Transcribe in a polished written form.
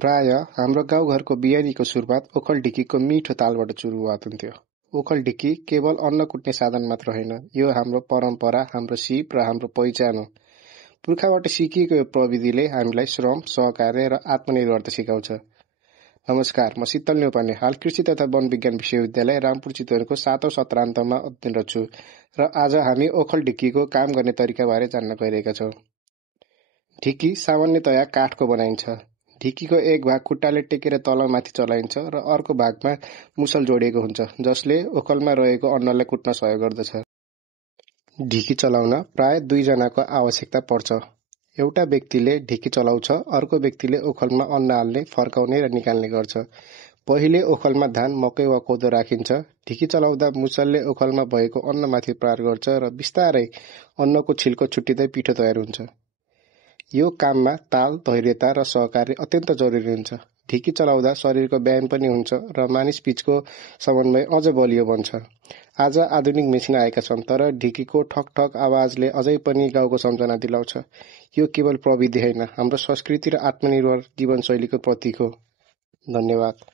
प्राय हाम्रो गाउँघरको बिहानीको सुरुवात ओखलढिकीको मिठो तालबाट सुरुवात हुन्थ्यो। ओखलढिकी केवल अन्न कुट्ने साधन मात्र होइन, यो हाम्रो परम्परा, हाम्रो सिप र हाम्रो पहिचान हो। पुर्खाबाट सिकिएको यो प्रविधिले हामीलाई श्रम, सहकार्य र आत्मनिर्भरता सिकाउँछ। नमस्कार, म शीतल न्यौपाने हाल कृषि तथा वन विज्ञान विश्वविद्यालय रामपुर चितवनको 7औं सत्रान्तमा अध्ययनरत छु र आज हामी ओखलढिकीको काम गर्ने तरिकाबारे जान्न गइरहेका छौँ। ढिकी सामान्यतया काठको बनाइन्छ। ढिकीको एक भाग खुट्टाले टेकेर तलमाथि चलाइन्छ र अर्को भागमा मुसल जोडिएको हुन्छ, जसले ओखलमा रहेको अन्नलाई कुट्न सहयोग गर्दछ। ढिकी चलाउन प्राय 2 जनाको आवश्यकता पर्छ। एउटा व्यक्तिले ढिकी चलाउँछ, अर्को व्यक्तिले ओखलमा अन्न हाल्ने, फर्काउने र निकाल्ने गर्छ। पहिले ओखलमा धान, मकै वा कोदो राखिन्छ। ढिकी चलाउँदा मुसलले ओखलमा भएको अन्नमाथि प्रहार गर्छ र बिस्तारै अन्नको छिल्को छुट्टिँदै पिठो तयार हुन्छ। यो काममा ताल, धैर्यता र सहकार्य अत्यन्त जरुरी हुन्छ। ढिकी चलाउँदा शरीरको व्यायाम पनि हुन्छ र मानिस बीचको समन्वय अझ बलियो बन्छ। आज आधुनिक मेसिन आएका छन्, तर ढिकीको ठक ठक आवाजले अझै पनि गाउँको सम्झना दिलाउँछ। यो केवल प्रविधि होइन, हाम्रो संस्कृति र आत्मनिर्भर जीवनशैलीको प्रतीक हो। धन्यवाद।